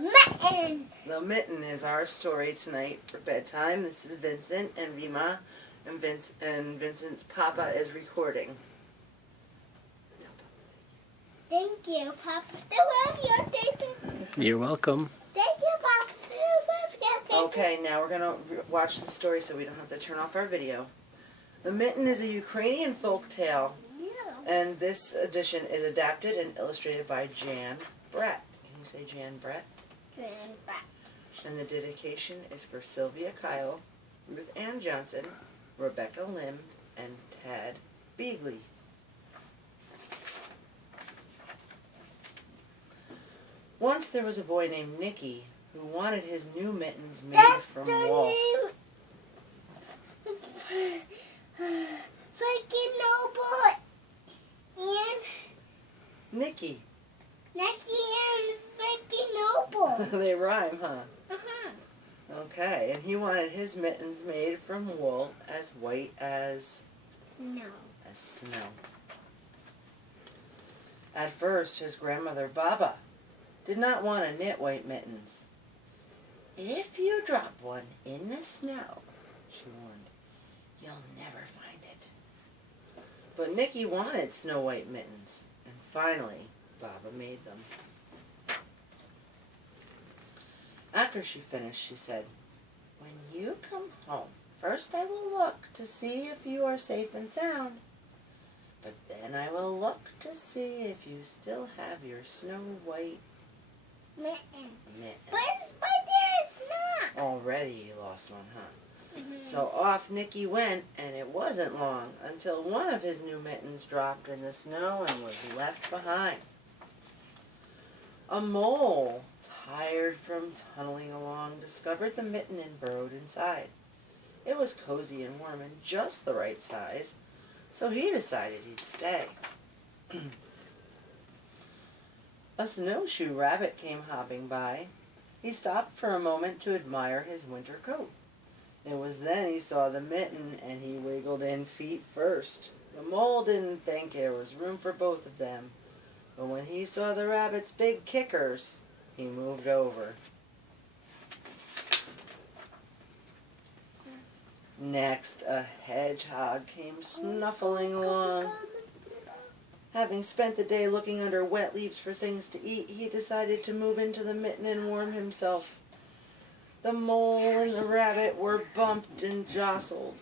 Mitten. The Mitten is our story tonight for bedtime. This is Vincent and Vma, and Vincent's Papa is recording. Thank you, Papa. I love you. Thank you. You're welcome. Thank you, Papa. I love you. Thank Okay, now we're going to watch the story so we don't have to turn off our video. The Mitten is a Ukrainian folk tale, you. and this edition is adapted and illustrated by Jan Brett. Can you say Jan Brett? And the dedication is for Sylvia Kyle, Ruth Ann Johnson, Rebecca Lim, and Tad Beagley. Once there was a boy named Nicky who wanted his new mittens made from wool. Freaking noble and Nicky. Nicky and freaking noble. They rhyme, huh? Uh-huh. Okay, and he wanted his mittens made from wool as white as snow. At first, his grandmother, Baba, did not want to knit white mittens. If you drop one in the snow, she warned, you'll never find it. But Nicky wanted snow white mittens, and finally, Baba made them. After she finished, she said, when you come home, first I will look to see if you are safe and sound. But then I will look to see if you still have your snow white Mitten. mittens. But there is not. Already you lost one, huh? Mm-hmm. So off Nicky went, and it wasn't long until one of his new mittens dropped in the snow and was left behind. A mole, tired from tunneling along, discovered the mitten and burrowed inside. It was cozy and warm and just the right size, so he decided he'd stay. A snowshoe rabbit came hopping by. He stopped for a moment to admire his winter coat. It was then he saw the mitten, and he wiggled in feet first. The mole didn't think there was room for both of them, but when he saw the rabbit's big kickers, he moved over. Next, a hedgehog came snuffling along. Having spent the day looking under wet leaves for things to eat, he decided to move into the mitten and warm himself. The mole and the rabbit were bumped and jostled,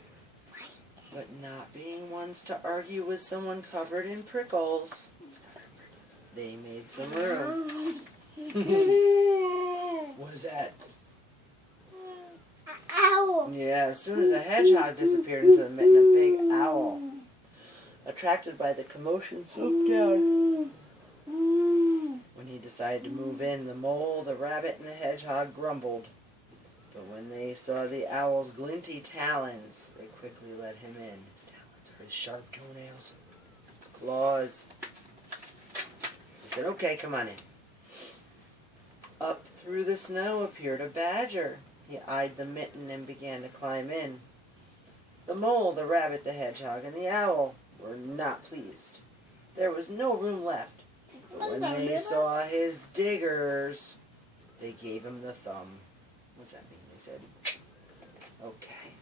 but not being ones to argue with someone covered in prickles, they made some room. What is that? An owl. Yeah, as soon as a hedgehog disappeared into the mitten, a big owl, attracted by the commotion, swooped down. When he decided to move in, the mole, the rabbit, and the hedgehog grumbled. But when they saw the owl's glinty talons, they quickly let him in. His talons are his sharp toenails, his claws. He said, okay, come on in. Up through the snow appeared a badger. He eyed the mitten and began to climb in. The mole, the rabbit, the hedgehog, and the owl were not pleased. There was no room left. But when they saw his diggers, they gave him the thumb. What's that mean? They said, okay.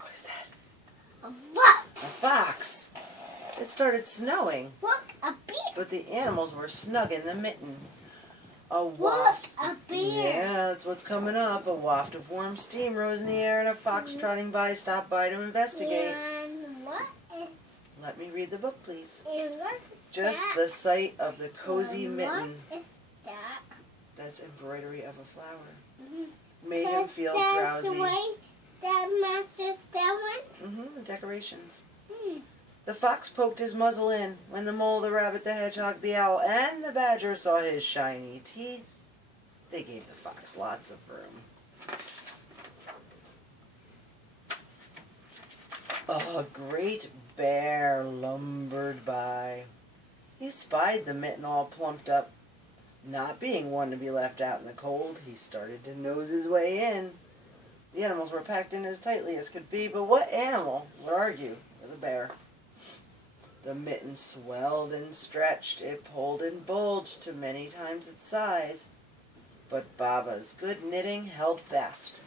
What is that? A fox. A fox. It started snowing, Look, a bear. but the animals were snug in the mitten. A Look, waft. a bear. Yeah, that's what's coming up. A waft of warm steam rose in the air, and a fox trotting by stopped by to investigate. And what is? Let me read the book, please. And what is Just that? the sight of the cozy And mitten. What is that? That's embroidery of a flower. Mm-hmm. Made him feel drowsy. That's the way that matches that one. The decorations. Hmm. The fox poked his muzzle in. When the mole, the rabbit, the hedgehog, the owl, and the badger saw his shiny teeth, they gave the fox lots of room. A great bear lumbered by. He spied the mitten all plumped up. Not being one to be left out in the cold, he started to nose his way in. The animals were packed in as tightly as could be, but what animal would argue with a bear? The mitten swelled and stretched, it pulled and bulged to many times its size, but Baba's good knitting held fast.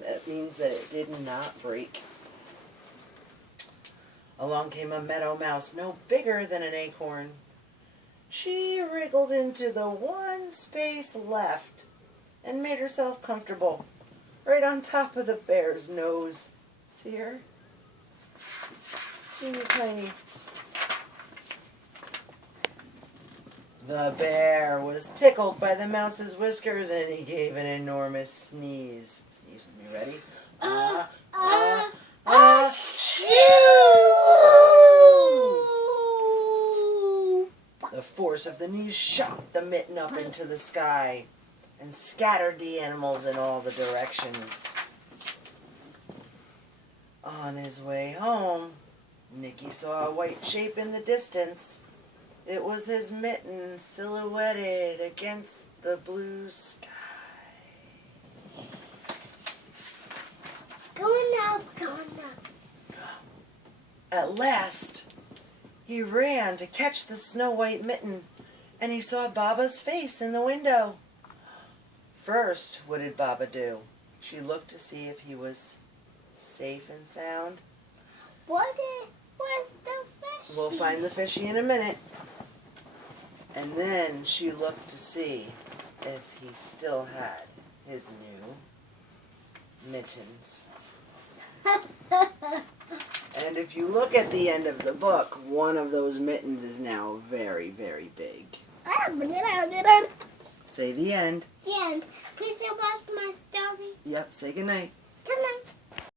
That means that it did not break. Along came a meadow mouse no bigger than an acorn. She wriggled into the one space left and made herself comfortable right on top of the bear's nose. See her? Teeny tiny. The bear was tickled by the mouse's whiskers and he gave an enormous sneeze. Sneeze with me, ready? The force of the sneeze shot the mitten up into the sky and scattered the animals in all the directions. On his way home, Nicky saw a white shape in the distance. It was his mitten silhouetted against the blue sky. Going up, going up. At last, he ran to catch the snow-white mitten, and he saw Baba's face in the window. First, what did Baba do? She looked to see if he was safe and sound. Where's the fish? We'll find the fishy in a minute. And then she looked to see if he still had his new mittens. And if you look at the end of the book, one of those mittens is now very, very big. Say the end. The end. Please watch my story. Yep, say goodnight. Good night.